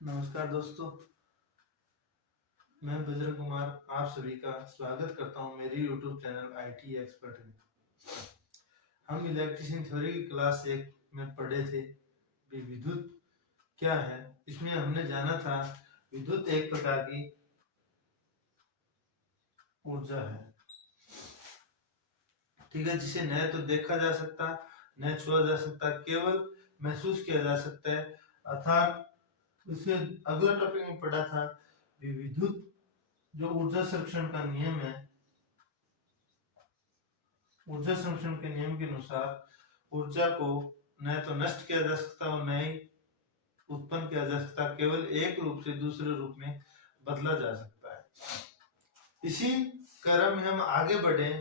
नमस्कार दोस्तों, मैं बजरंग कुमार आप सभी का स्वागत करता हूं मेरी YouTube चैनल IT एक्सपर्ट में। हम इलेक्ट्रिशियन थ्योरी की क्लास 1 में पढ़े थे कि विद्युत क्या है। इसमें हमने जाना था विद्युत एक प्रकार की ऊर्जा है, ठीक है, जिसे न तो देखा जा सकता, न छुआ जा सकता, केवल महसूस किया जा सकता है। अर्थात इससे अगला टॉपिक में पढ़ा था विद्युत जो ऊर्जा संरक्षण का नियम है। ऊर्जा संरक्षण के नियम के अनुसार ऊर्जा को न तो नष्ट किया जा सकता और न ही उत्पन्न किया जा सकता, केवल एक रूप से दूसरे रूप में बदला जा सकता है। इसी क्रम में हम आगे बढ़े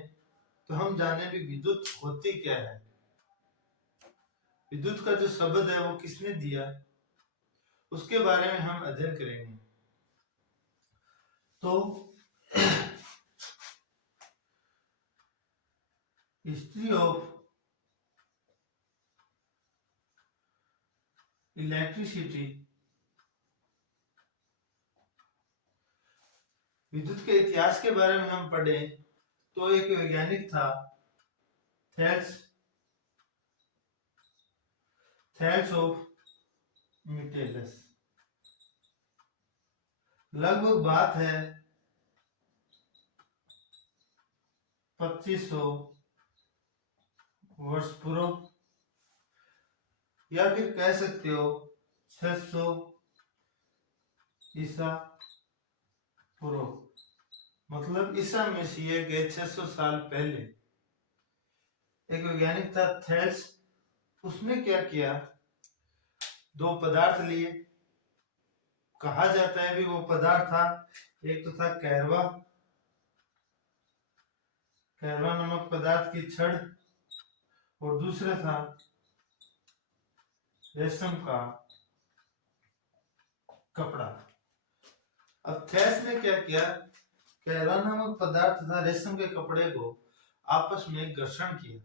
तो हम जाने भी विद्युत होती क्या है। विद्युत का जो शब्द है वो किसने दिया, उसके बारे में हम अध्ययन करेंगे। तो हिस्ट्री ऑफ इलेक्ट्रिसिटी, विद्युत के इतिहास के बारे में हम पढ़े तो एक वैज्ञानिक था थैल्स ऑफ मिटेलस। लगभग बात है 2500 वर्ष पूर्व, या फिर कह सकते हो 600 ईसा पूर्व, मतलब ईसा मसीह के 600 साल पहले एक वैज्ञानिक था थैल्स। उसने क्या किया, दो पदार्थ लिए। कहा जाता है भी वो पदार्थ था, एक तो था कहरवा नामक पदार्थ की छड़, और दूसरा था रेशम का कपड़ा। अब थैल्स ने क्या किया, कहरवा नामक पदार्थ तथा रेशम के कपड़े को आपस में घर्षण किया,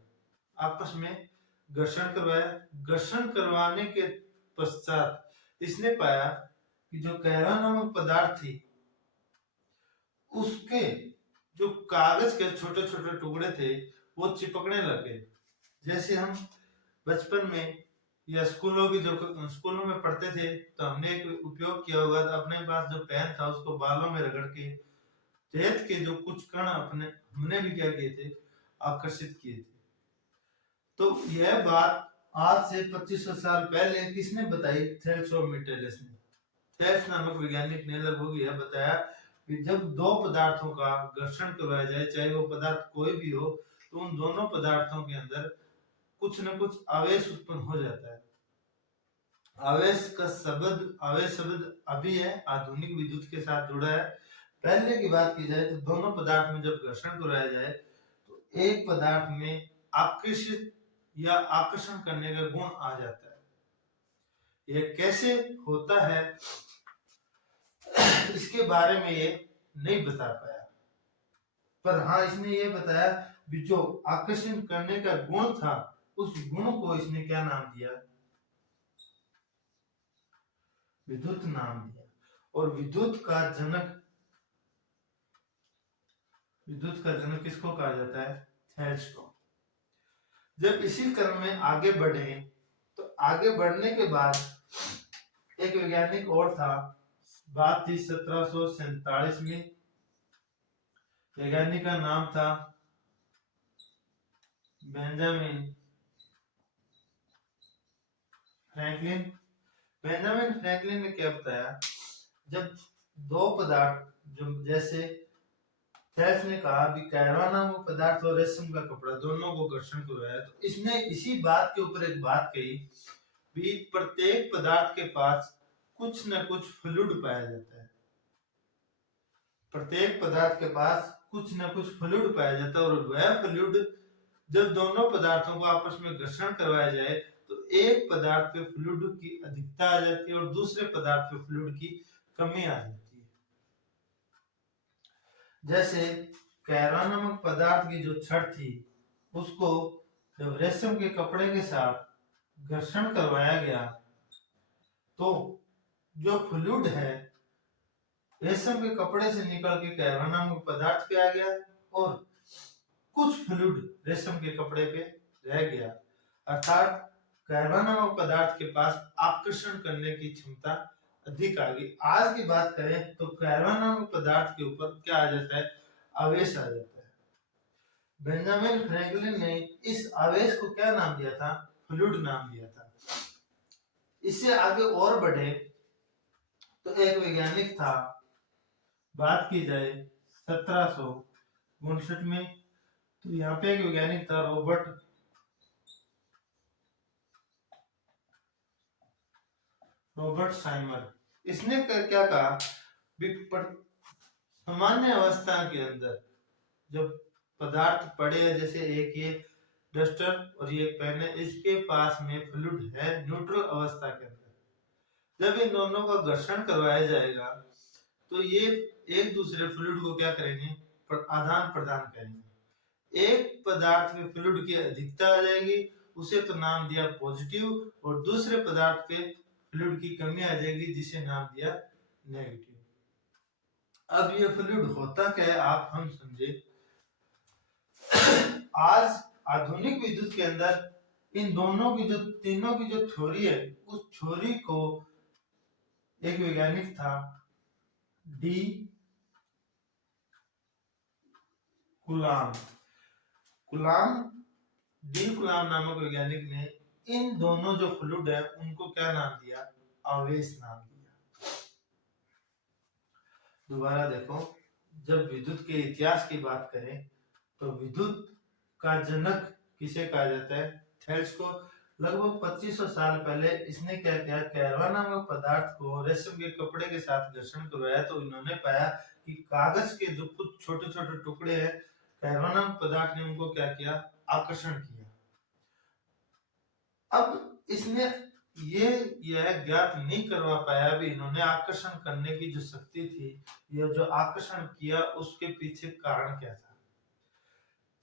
आपस में घर्षण करवाया। घर्षण करवाने के पश्चात इसने पाया कि जो कहरवा नामक पदार्थ थी उसके जो कागज के छोटे छोटे टुकड़े थे वो चिपकने लगे। जैसे हम बचपन में या स्कूलों में पढ़ते थे तो हमने एक उपयोग किया होगा, तो अपने पास जो पेन था उसको बालों में रगड़ के रेत के जो कुछ कण हमने भी क्या किए थे, आकर्षित किए थे। तो यह बात आज से 2500 साल पहले किसने बताई, थैल्स ऑफ मिटेलस ने। थैल्स नामक वैज्ञानिक ने लगभग यह बताया कि जब दो पदार्थों का घर्षण करवाया जाए, चाहे वो पदार्थ कोई भी हो, तो उन दोनों पदार्थों के अंदर कुछ न कुछ आवेश उत्पन्न हो जाता है। आवेश शब्द अभी है, आधुनिक विद्युत के साथ जुड़ा है। पहले की बात की जाए तो दोनों पदार्थ में जब घर्षण कराया जाए तो एक पदार्थ में आकर्षित या आकर्षण करने का गुण आ जाता है। यह कैसे होता है इसके बारे में ये नहीं बता पाया, पर हाँ इसने ये बताया कि जो आकर्षण करने का गुण था उस गुण को इसने क्या नाम दिया, विद्युत नाम दिया। और विद्युत का जनक किसको कहा जाता है, थैल्स को। जब इसी क्रम में आगे बढ़े तो आगे बढ़ने के बाद एक वैज्ञानिक और था, बात थी 1747 में। वैज्ञानिक का नाम था बेंजामिन फ्रैंकलिन। बेंजामिन फ्रैंकलिन ने क्या बताया, जब दो पदार्थ जो जैसे थैल्स ने कहा कि कहरवा नामक पदार्थ और रेशम का कपड़ा दोनों को घर्षण करवाया, तो इसने इसी बात के ऊपर एक बात कही भी प्रत्येक पदार्थ के पास कुछ न कुछ फ्लूइड पाया जाता है। प्रत्येक पदार्थ के पास कुछ न कुछ फ्लूइड पाया जाता है, और वह फ्लूइड जब दोनों पदार्थों को आपस में घर्षण करवाया जाए तो एक पदार्थ पे फ्लूइड की अधिकता आ जाती है और दूसरे पदार्थ पे फ्लूइड की कमी आ जाती है। जैसे कहरवा नामक पदार्थ की जो छड़ थी उसको जब रेशम के कपड़े के साथ घर्षण करवाया गया तो जो फ्लूइड है रेशम के कपड़े से निकल के कैरवा नामक पदार्थ पे आ गया और कुछ फ्लूइड रेशम के कपड़े पे रह गया, अर्थात कैरवा नामक पदार्थ के पास आकर्षण करने की क्षमता अधिक आ गई। आज की बात करें तो कैरवा नामक पदार्थ के ऊपर क्या आ जाता है, आवेश आ जाता है। बेंजामिन फ्रैंकलिन ने इस आवेश को क्या नाम दिया था, फ्लूइड नाम दिया था। इससे आगे और बढ़े तो एक वैज्ञानिक था, बात की जाए 1759 में, तो यहाँ पे एक वैज्ञानिक था रॉबर्ट साइमर। इसने क्या कहा, सामान्य अवस्था के अंदर जब पदार्थ पड़े हैं, जैसे एक ये डस्टर और ये पेन है, इसके पास में फ्लूइड है न्यूट्रल अवस्था के अंदर, जब इन दोनों का घर्षण करवाया जाएगा तो ये एक दूसरे फ्लूइड को क्या करेंगे, आदान प्रदान करेंगे। एक पदार्थ में फ्लूइड की अधिकता आ जाएगी, उसे तो नाम दिया पॉजिटिव, और दूसरे पदार्थ पे फ्लूइड की कमी आ जाएगी, जिसे नाम दिया नेगेटिव। अब ये फ्लूइड होता क्या है आप हम समझे। आज आधुनिक विद्युत के अंदर इन दोनों की जो तीनों की जो थ्योरी है, उस थ्योरी को एक वैज्ञानिक था डी कुलाम नामक वैज्ञानिक ने इन दोनों जो फ्लूइड है उनको क्या नाम दिया, आवेश नाम दिया। दोबारा देखो, जब विद्युत के इतिहास की बात करें तो विद्युत का जनक किसे कहा जाता है, थेल्स को। लगभग 2500 साल पहले इसने क्या किया, कैरवा नामक पदार्थ को रेशम के कपड़े के साथ घर्षण करवाया, तो इन्होंने पाया कि कागज के जो कुछ छोटे छोटे टुकड़े हैं, कैरवा नामक पदार्थ ने उनको क्या किया, आकर्षण किया। अब इसने यह ज्ञात नहीं करवा पाया भी इन्होंने आकर्षण करने की जो शक्ति थी, यह जो आकर्षण किया उसके पीछे कारण क्या था।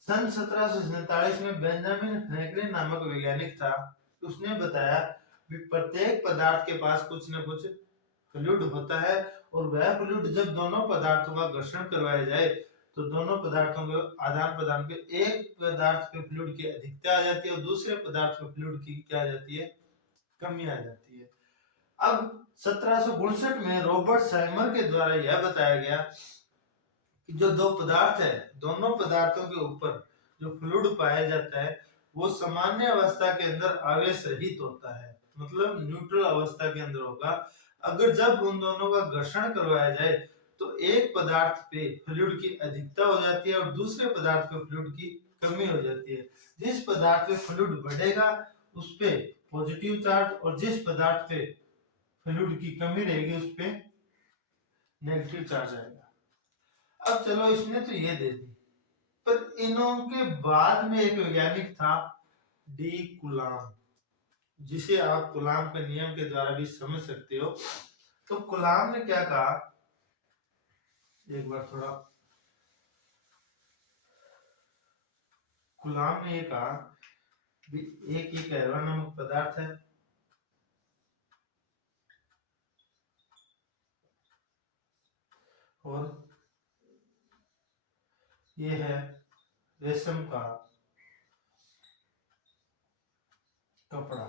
सन 1747 में बेंजामिन फ्रैंकलिन नामक वैज्ञानिक था, उसने बताया कि प्रत्येक पदार्थ के पास कुछ न कुछ फ्लूइड होता है, और वह फ्लूइड जब दोनों पदार्थों का घर्षण करवाया जाए तो दोनों पदार्थों के आदान प्रदान पे एक पदार्थ के फ्लूइड की अधिकता आ जाती है और दूसरे पदार्थ के फ्लूइड की क्या आ जाती है, कमी आ जाती है। अब 1759 में रॉबर्ट साइमर के द्वारा यह बताया गया कि जो दो पदार्थ है, दोनों पदार्थों के ऊपर जो फ्लूइड पाया जाता है वो सामान्य अवस्था के अंदर आवेश रहित होता है, मतलब न्यूट्रल अवस्था के अंदर होगा। अगर जब उन दोनों का घर्षण करवाया जाए तो एक पदार्थ पे फ्लूइड की अधिकता हो जाती है और दूसरे पदार्थ पे फ्लूइड की कमी हो जाती है। जिस पदार्थ पे फ्लूइड बढ़ेगा उस पे पॉजिटिव चार्ज, और जिस पदार्थ पे फ्लूइड की कमी रहेगी उस पे नेगेटिव चार्ज आएगा। अब चलो इसने तो ये दे दी, पर इनों के बाद में एक वैज्ञानिक था डी कुलाम, जिसे आप कुलाम के नियम के द्वारा भी समझ सकते हो। तो कुलाम ने क्या कहा, एक बार थोड़ा, कुलाम ने ये कहा कि एक ही कैरवा नामक पदार्थ है, और ये है रेशम का कपड़ा।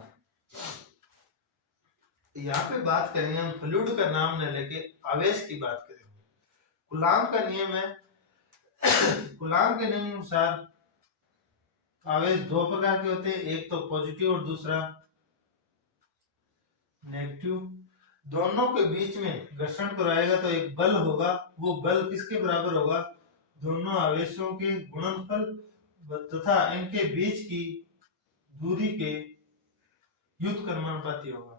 यहाँ पे बात करेंगे हम फ्लूइड का नाम न लेके आवेश की बात करेंगे। कुलाम का नियम है, कुलाम के नियम अनुसार आवेश दो प्रकार के होते हैं, एक तो पॉजिटिव और दूसरा नेगेटिव। दोनों के बीच में घर्षण कराएगा तो एक बल होगा, वो बल किसके बराबर होगा, दोनों आवेशों के गुणनफल तथा इनके बीच की दूरी के युद्ध कर्मानुपाती होगा।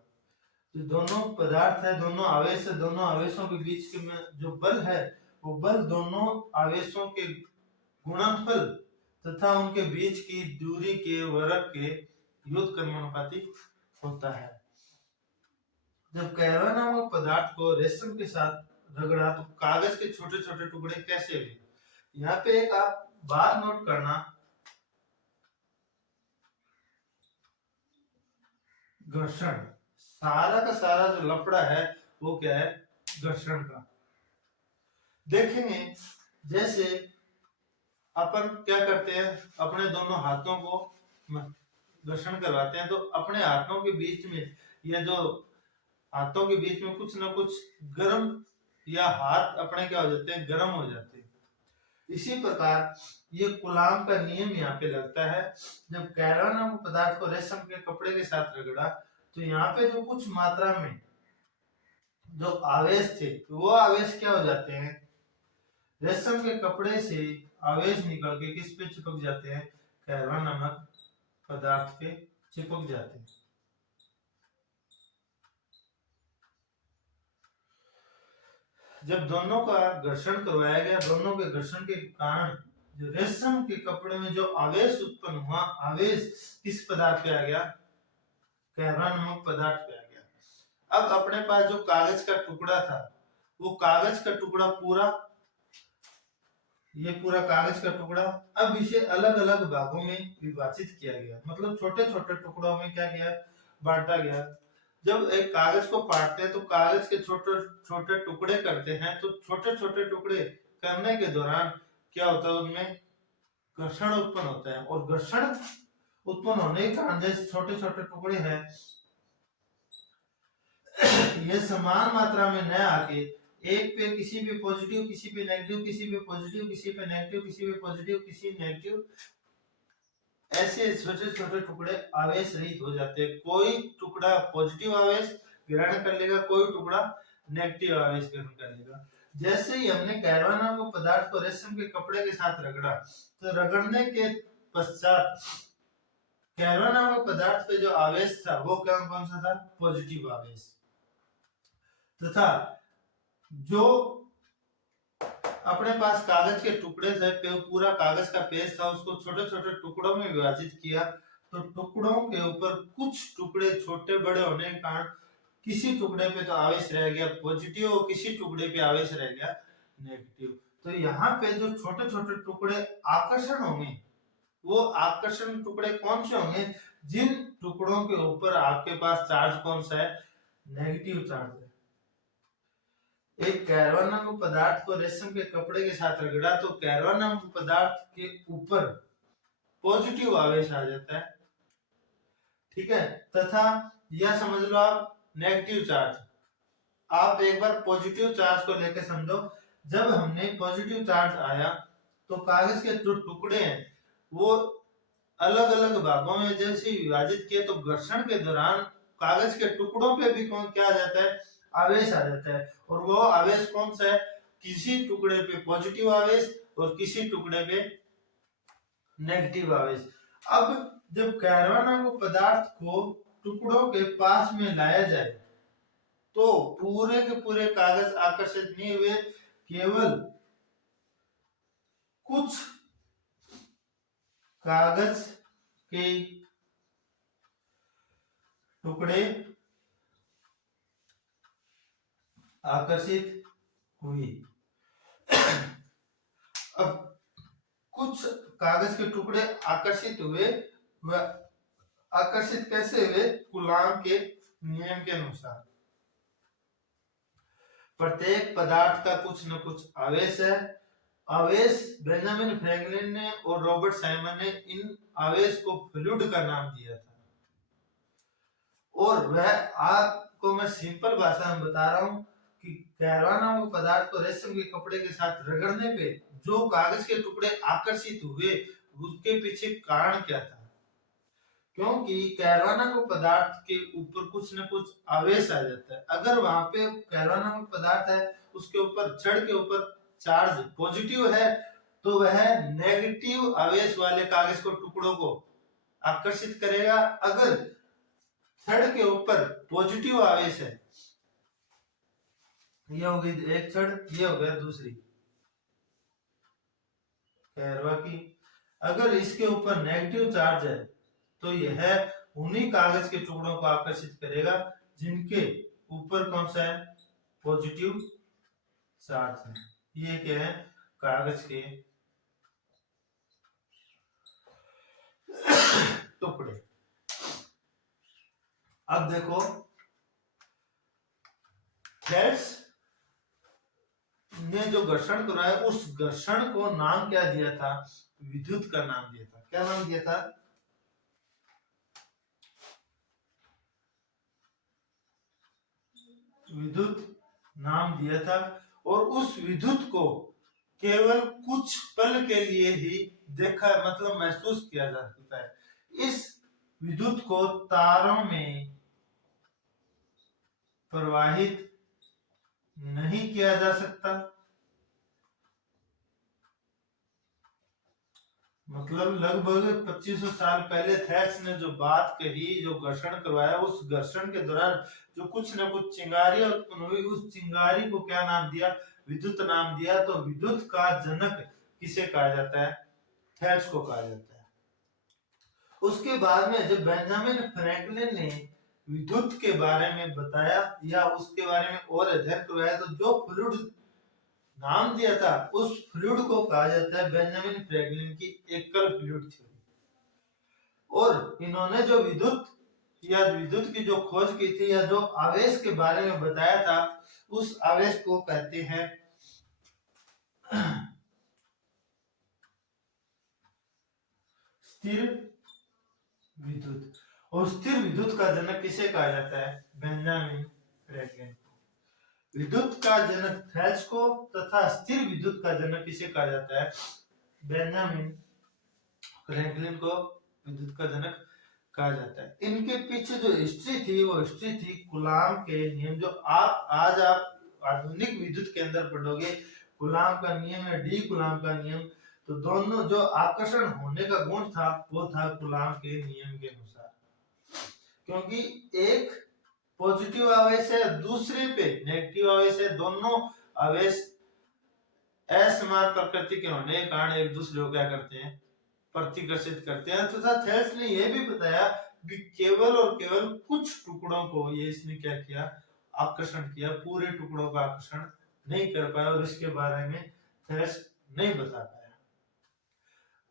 तो दोनों पदार्थ है, दोनों आवेश है, दोनों आवेशों के बीच के में जो बल है वो बल दोनों आवेशों के गुणनफल तथा उनके बीच की दूरी के वर्ग के युद्ध कर्मानुपाती होता है। जब कैरवा नामक पदार्थ को रेशम के साथ रगड़ा तो कागज के छोटे छोटे टुकड़े कैसे हुए। यहाँ पे एक आप बात नोट करना, घर्षण सारा का सारा जो लफड़ा है वो क्या है, घर्षण का। देखेंगे जैसे अपन क्या करते हैं, अपने दोनों हाथों को घर्षण करवाते हैं, तो अपने हाथों के बीच में या जो हाथों के बीच में कुछ ना कुछ गर्म, या हाथ अपने क्या हो जाते हैं, गर्म हो जाते हैं। इसी प्रकार ये कुलाम का नियम यहाँ पे लगता है। जब कैरवा नामक पदार्थ को रेशम के कपड़े के साथ रगड़ा, तो यहाँ पे जो कुछ मात्रा में जो आवेश थे, वो आवेश क्या हो जाते हैं, रेशम के कपड़े से आवेश निकल के किस पे चिपक जाते हैं, कैरवा नामक पदार्थ पे चिपक जाते हैं। जब दोनों का घर्षण करवाया गया, दोनों के घर्षण के कारण जो रेशम के कपड़े में जो आवेश उत्पन्न हुआ, आवेश किस पदार्थ पे आ गया, कैरवा नामक पदार्थ पे आ गया। अब अपने पास जो कागज का टुकड़ा था, वो कागज का टुकड़ा पूरा, ये पूरा कागज का टुकड़ा, अब इसे अलग अलग भागों में विभाजित किया गया, मतलब छोटे छोटे टुकड़ों में क्या किया, बांटा गया। जब एक कागज को काटते हैं तो कागज के छोटे छोटे टुकड़े करते हैं, तो छोटे छोटे टुकड़े करने के दौरान क्या होता है, उनमें घर्षण उत्पन्न होता है, और घर्षण उत्पन्न होने के कारण जैसे छोटे छोटे टुकड़े हैं, ये समान मात्रा में न आके एक पे किसी पे पॉजिटिव, किसी पे नेगेटिव, किसी पे पॉजिटिव, किसी पे नेगेटिव, किसी पे पॉजिटिव, किसी नेगेटिव, ऐसे छोटे छोटे टुकड़े आवेश रहित हो जाते हैं। कोई टुकड़ा पॉजिटिव आवेश ग्रहण कर लेगा, कोई टुकड़ा नेगेटिव आवेश ग्रहण कर लेगा। जैसे ही हमने कैरवा नामक पदार्थ को रेशम के कपड़े के साथ रगड़ा, तो रगड़ने के पश्चात कैरवा नामक पदार्थ पे जो आवेश था, वो कौन सा था, पॉजिटिव आवेश। तथा जो अपने पास कागज के टुकड़े थे, पूरा कागज का पेज था, उसको छोटे छोटे टुकड़ों में विभाजित किया, तो टुकड़ों के ऊपर कुछ टुकड़े छोटे बड़े होने के कारण किसी टुकड़े पे तो आवेश रह गया पॉजिटिव, और किसी टुकड़े पे आवेश रह गया नेगेटिव। तो यहाँ पे जो छोटे छोटे टुकड़े आकर्षण होंगे, वो आकर्षण टुकड़े कौन से होंगे, जिन टुकड़ों के ऊपर आपके पास चार्ज कौन सा है, नेगेटिव चार्ज है। एक कैरवा नामक पदार्थ को रेशम के कपड़े के साथ रगड़ा, तो कैरवा नामक पदार्थ के ऊपर पॉजिटिव आवेश आ जाता है, ठीक है। तथा यह समझ लो आप नेगेटिव चार्ज, आप एक बार पॉजिटिव चार्ज को लेकर समझो। जब हमने पॉजिटिव चार्ज आया, तो कागज के जो टुकड़े हैं वो अलग अलग भागों में जैसे विभाजित किए, तो घर्षण के दौरान कागज के टुकड़ों पे भी कौन क्या आ जाता है, आवेश आ जाता है। और वो आवेश कौन सा है, किसी टुकड़े पे पॉजिटिव आवेश और किसी टुकड़े पे नेगेटिव आवेश। अब जब कैरवा नामक पदार्थ को टुकड़ों के पास में लाया जाए, तो पूरे के पूरे कागज आकर्षित नहीं हुए, केवल कुछ कागज के टुकड़े आकर्षित हुए। अब कुछ कागज के टुकड़े आकर्षित हुए, वह आकर्षित कैसे हुए, कूलाम के नियम के अनुसार। प्रत्येक पदार्थ का कुछ न कुछ आवेश है। आवेश बेंजामिन फ्रैंकलिन ने और रॉबर्ट साइमन ने इन आवेश को फ्लूइड का नाम दिया था, और वह आपको मैं सिंपल भाषा में बता रहा हूं कि कैरवा नामक पदार्थ को रेशम के कपड़े के साथ रगड़ने पे जो कागज के टुकड़े आकर्षित हुए, उसके पीछे कारण क्या था, क्योंकि कैरवा नामक पदार्थ के ऊपर कुछ न कुछ आवेश आ जाता है। अगर वहां पे कैरवा नामक पदार्थ है, उसके ऊपर छड़ के ऊपर चार्ज पॉजिटिव है, तो वह नेगेटिव आवेश वाले कागज को टुकड़ों को आकर्षित करेगा। अगर छड़ के ऊपर पॉजिटिव आवेश है, ये हो गई एक छड़, ये हो गया दूसरी कैरवा की, अगर इसके ऊपर नेगेटिव चार्ज है, तो यह उन्हीं कागज के टुकड़ों को आकर्षित करेगा जिनके ऊपर कौन सा है, पॉजिटिव चार्ज है। ये क्या है, कागज के टुकड़े। अब देखो थेल्स ने जो घर्षण कराया उस घर्षण को नाम क्या दिया था? विद्युत का नाम दिया था। क्या नाम दिया था? विद्युत नाम दिया था। और उस विद्युत को केवल कुछ पल के लिए ही देखा, मतलब महसूस किया जा सकता है। इस विद्युत को तारों में प्रवाहित नहीं किया जा सकता। मतलब लगभग 2500 साल पहले थेल्स ने जो बात कही, जो घर्षण करवाया, उस घर्षण के दौरान जो कुछ न कुछ चिंगारी उत्पन्न हुई, उस चिंगारी को क्या नाम दिया? विद्युत नाम दिया। तो विद्युत का जनक किसे कहा जाता है? थेल्स को कहा जाता है। उसके बाद में जब बेंजामिन फ्रैंकलिन ने विद्युत के बारे में बताया या उसके बारे में और अध्ययन करवाया, तो जो फ्लूइड नाम दिया था उस फ्लूइड को कहा जाता है बेंजामिन फ्रैंकलिन की एकल फ्लूइड थ्योरी। और इन्होंने जो विद्युत की जो खोज की थी या जो आवेश के बारे में बताया था, उस आवेश को कहते हैं स्थिर विद्युत। और स्थिर विद्युत का जनक किसे कहा जाता है? बेंजामिन फ्रैंकलिन को। विद्युत का जनक थेल्स को तथा स्थिर विद्युत का जनक किसे कहा जाता है? बेंजामिन फ्रैंकलिन को विद्युत का जनक कहा जाता है। इनके पीछे जो हिस्ट्री थी वो हिस्ट्री थी कूलाम के नियम। जो आज आप आधुनिक विद्युत के अंदर पढ़ोगे, कूलाम का नियम है, डी कूलाम का नियम। तो दोनों जो आकर्षण होने का गुण था वो था कूलाम के नियम के अनुसार। क्योंकि एक पॉजिटिव आवेश है, दूसरे पे नेगेटिव आवेश है, दोनों आवेश असमान प्रकृति के होने के कारण एक दूसरे को क्या करते हैं? प्रतिकर्षित करते हैं। तथा थेल्स ने यह भी बताया कि केवल और केवल कुछ टुकड़ों को ये इसने क्या किया? आकर्षण किया, पूरे टुकड़ों का आकर्षण नहीं कर पाया और इसके बारे में थेल्स नहीं बता पाया।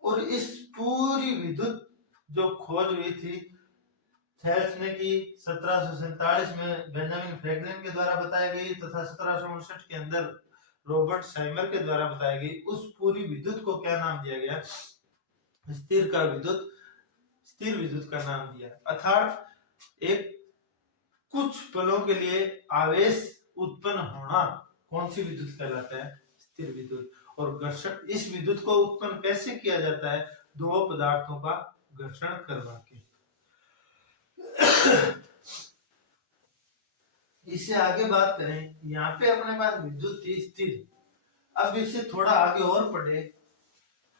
और इस पूरी विद्युत जो खोज हुई थी थेल्स ने की 1747 में बेंजामिन फ्रैंकलिन के द्वारा बताई गई तथा 1759 के अंदर रॉबर्ट साइमर के द्वारा बताई गई। उस पूरी विद्युत को क्या नाम दिया गया? स्थिर विद्युत का नाम दिया। अर्थात एक कुछ पलों के लिए आवेश उत्पन्न होना कौन सी विद्युत कहलाता है? स्थिर विद्युत। और घर्षण, इस विद्युत को उत्पन्न कैसे किया जाता है? दो पदार्थों का घर्षण करवा के। इससे आगे बात करें, यहाँ पे अपने पास विद्युत थी स्थिर। अब इससे थोड़ा आगे और पढ़े,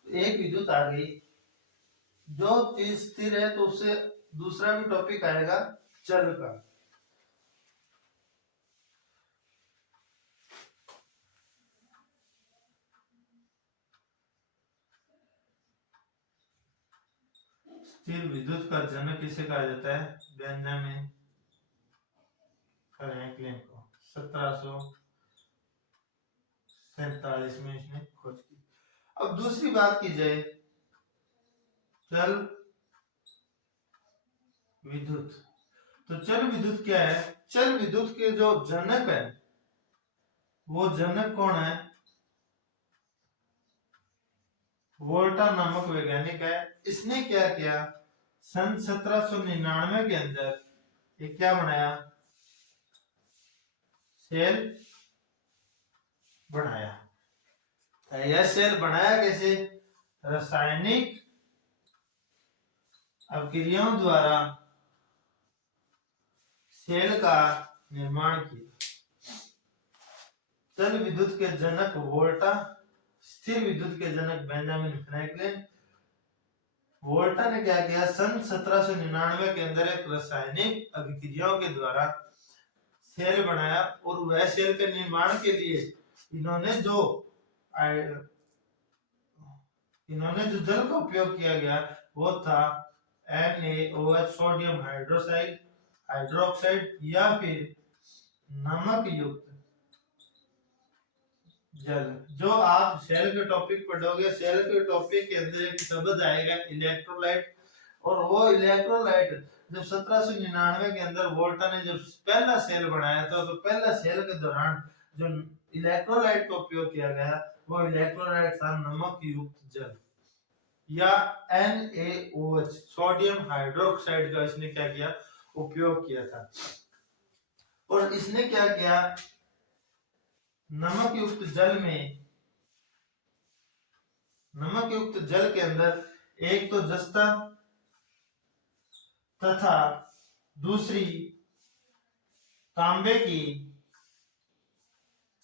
एक विद्युत आ गई जो स्थिर है, तो उससे दूसरा भी टॉपिक आएगा चल का। स्थिर विद्युत का जनक किसे कहा जाता है? बेंजामिन फ्रैंकलिन को। 1747 में इसने खोज की। अब दूसरी बात की जाए, चल विद्युत। तो चल विद्युत क्या है? चल विद्युत के जो जनक है वो जनक कौन है? वोल्टा नामक वैज्ञानिक है। इसने क्या किया? सन 1799 के अंदर ये क्या बनाया? सेल बनाया। यह सेल बनाया कैसे? रासायनिक अभिक्रियाओं द्वारा सेल का निर्माण किया। चल विद्युत के जनक वोल्टा, स्थिर विद्युत के जनक बेंजामिन फ्रैंकलिन। वोल्टा ने क्या किया? सन 1799 के अंदर एक रासायनिक अभिक्रियाओं के द्वारा सेल बनाया। और वह सेल के निर्माण के लिए इन्होंने जो जल का उपयोग किया गया वो था NaOH, सोडियम हाइड्रोक्साइड या फिर नमक युक्त जल। जो आप सेल के टॉपिक पढ़ोगे, सेल के टॉपिक के अंदर एक शब्द आएगा इलेक्ट्रोलाइट। और वो इलेक्ट्रोलाइट जब 1799 के अंदर वोल्टा ने जब पहला सेल बनाया था, तो पहला सेल के दौरान जो इलेक्ट्रोलाइट का उपयोग किया गया वो इलेक्ट्रोलाइट था नमक युक्त जल या NaOH, सोडियम हाइड्रोक्साइड का इसने क्या किया, उपयोग किया था। और इसने क्या किया, नमक युक्त जल के अंदर एक तो जस्ता तथा दूसरी तांबे की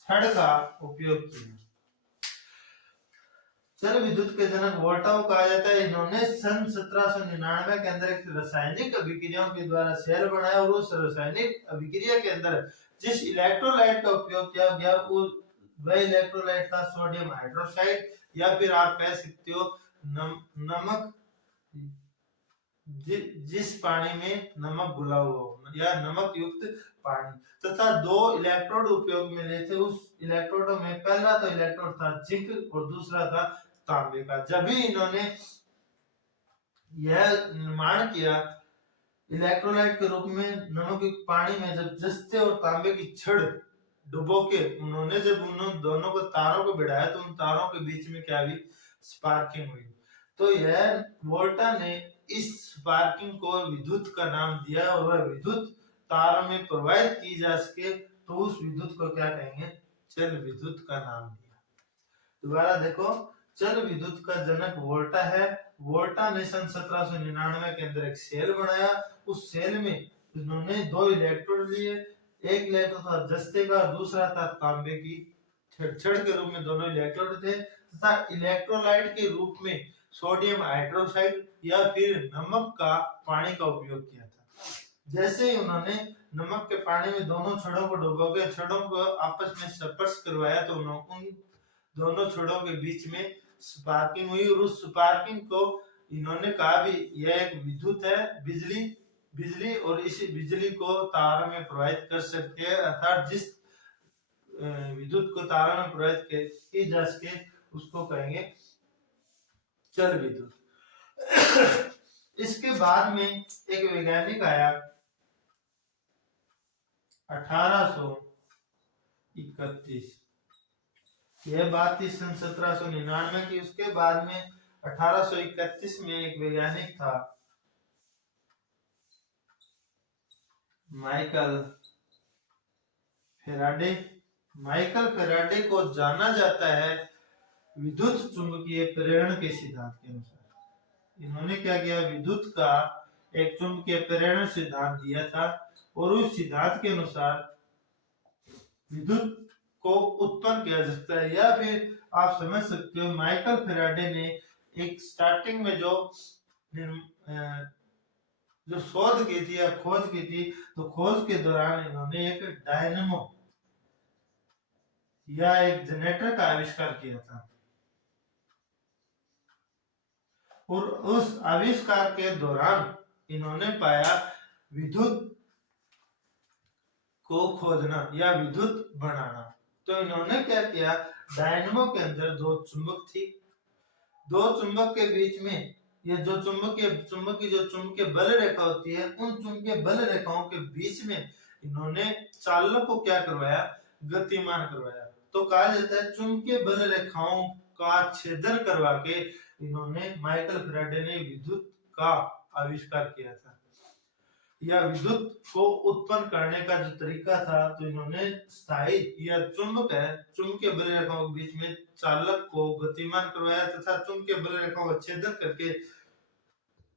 छड़ का उपयोग किया। जल विद्युत के जनक वोल्टा को कहा जाता है। इन्होंने सन 1799 के अंदर एक रासायनिक अभिक्रियाओं के द्वारा सेल बनाया और उस रासायनिक अभिक्रिया के अंदर जिस इलेक्ट्रोलाइट का उपयोग किया गया वह इलेक्ट्रोलाइट था सोडियम हाइड्रोक्साइड, या फिर आप कह सकते हो नमक, जिस पानी में नमक घुला हुआ हो या नमक युक्त पानी, तथा दो इलेक्ट्रोड उपयोग में लिए थे। उस इलेक्ट्रोडों में पहला तो इलेक्ट्रोड था जिंक और दूसरा था तांबे का। जब भी इन्होंने यह निर्माण किया इलेक्ट्रोलाइट के रूप में नमक युक्त पानी में, जब जस्ते और तांबे की छड़ डुबो के उन्होंने जब उन दोनों को तारों को भिड़ाया तो उन तारों के बीच में क्या हुई, स्पार्किंग हुई। तो यह वोल्टा ने इस स्पार्किंग को विद्युत का नाम दिया और वह विद्युत तारों में प्रवाहित की जा सके तो उस विद्युत को क्या कहेंगे, चल विद्युत का नाम दिया। दोबारा देखो, चल विद्युत का जनक वोल्टा है। वोल्टा ने सन 1799 के अंदर एक सेल बनाया। उस सेल में उन्होंने दो इलेक्ट्रोड लिए, एक इलेक्ट्रोड था जस्ते का, दूसरा था तांबे की छड़ के रूप में दोनों इलेक्ट्रोड थे, तथा इलेक्ट्रोलाइट के रूप में सोडियम हाइड्रोक्साइड या फिर नमक का पानी का उपयोग किया था। जैसे ही उन्होंने नमक के पानी में दोनों छड़ों को डुबोकर छड़ों को आपस में स्पर्श करवाया तो उन दोनों छड़ों के बीच में स्पार्किंग हुई और उस स्पार्किंग को इन्होंने कहा भी यह एक विद्युत है, बिजली और इसी बिजली को तारों में प्रवाहित कर सकते हैं, अर्थात जिस विद्युत को तारों में प्रवाहित की जा सके उसको कहेंगे चल विद्युत। इसके बाद में एक वैज्ञानिक आया 1831, यह बात थी सन 1799 की। उसके बाद में 1831 में एक वैज्ञानिक था माइकल फेराडे। माइकल फेराडे को जाना जाता है विद्युत चुंबकीय प्रेरण के सिद्धांत के अनुसार। इन्होंने क्या किया, विद्युत का एक चुंबकीय प्रेरण सिद्धांत दिया था और उस सिद्धांत के अनुसार विद्युत को उत्पन्न किया जा सकता है, या फिर आप समझ सकते हो माइकल फेराडे ने एक स्टार्टिंग में जो शोध की थी या खोज की थी, तो खोज के दौरान इन्होंने एक डायनेमो या एक जनरेटर का आविष्कार किया था और उस आविष्कार के दौरान इन्होंने पाया विद्युत को खोजना या विद्युत बनाना। तो इन्होंने क्या किया, डायनेमो के अंदर दो चुंबक थी, दो चुंबक के बीच में ये जो चुंबकीय बल रेखा होती है, उन चुंबकीय बल रेखाओं के बीच में इन्होंने चालक को क्या करवाया, गतिमान करवाया। तो कहा जाता है चुंबकीय बल रेखाओं का छेदन करवा के इन्होंने माइकल फेराडे ने विद्युत का आविष्कार किया था या विद्युत को उत्पन्न करने का जो तरीका था। तो इन्होंने स्थायी या चुंबक है चुंबकीय बल रेखाओं के बीच में चालक को गतिमान करवाया तथा चुंबकीय बल रेखाओं का छेदन करके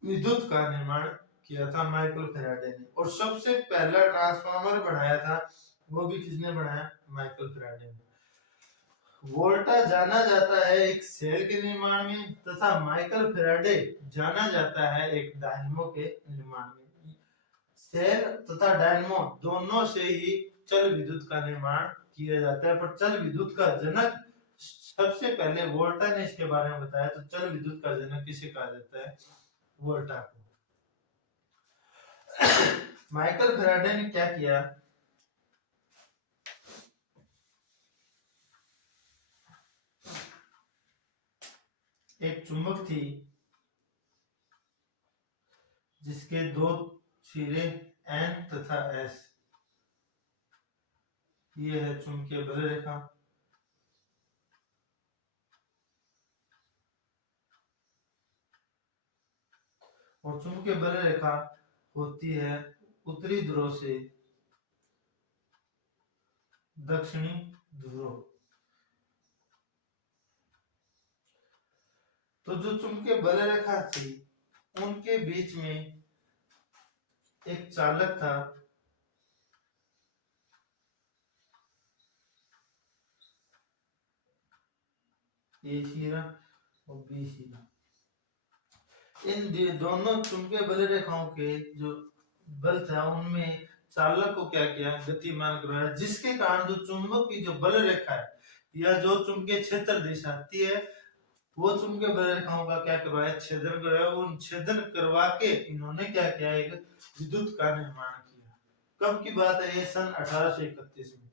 विद्युत का निर्माण किया था माइकल फेराडे ने। और सबसे पहला ट्रांसफार्मर बनाया था वो भी किसने बनाया, माइकल फेराडे ने। वोल्टा जाना जाता है एक सेल के निर्माण में तथा माइकल फेराडे जाना जाता है एक डायनेमो के निर्माण में। सेल तथा डायनेमो दोनों से ही चल विद्युत का निर्माण किया जाता है, पर चल विद्युत का जनक सबसे पहले वोल्टा ने इसके बारे में बताया। तो चल विद्युत का जनक किसे कहा जाता है, वोल्टा को। माइकल फेराडे ने क्या किया, एक चुंबक थी जिसके दो सिरे N तथा S। ये है चुंबकीय बल रेखा। और चुंबकीय बल रेखा होती है उत्तरी ध्रुव से दक्षिणी ध्रुव। तो जो चुंबकीय बल रेखा थी उनके बीच में एक चालक था, ए सिरा और बी सिरा। इन दोनों चुंबकीय बल रेखाओं के जो बल था उनमें चालक को क्या किया, गतिमान करवाया, जिसके कारण जो चुंबक की जो बल रेखा है या जो चुंबकीय क्षेत्र दर्शाती है वो चुंबकीय बल रेखाओं का क्या करवाया, छेदन करवाया। उन छेदन करवा के इन्होंने क्या किया, एक विद्युत का निर्माण किया। कब की बात है, ये सन 1831 में।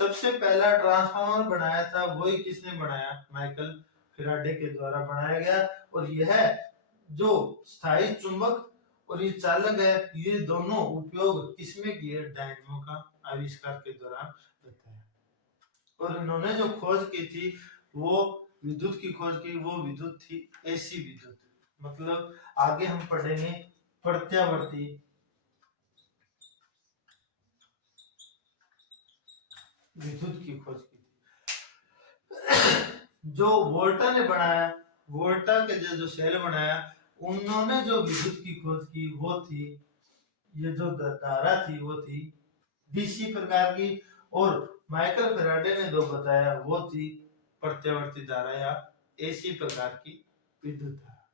सबसे पहला ट्रांसफार्मर बनाया था वही किसने बनाया, माइकल फैराडे के द्वारा बनाया गया। और यह जो स्थायी चुंबक और ये चालक है, ये दोनों उपयोग किसमें किए, डायनेमो का आविष्कार के दौरान बताया। और इन्होंने जो खोज की थी वो विद्युत की खोज की, वो विद्युत थी एसी विद्युत। मतलब आगे हम पढ़ेंगे प्रत्यावर्ती विद्युत की खोज की थी। जो वोल्टा ने बनाया, वोल्टा के जो सेल बनाया, उन्होंने जो विद्युत की खोज की वो थी, ये जो धारा थी वो थी डीसी प्रकार की। और माइकल फैराडे ने जो बताया वो थी प्रत्यावर्ती धारा या एसी प्रकार की विद्युत धारा।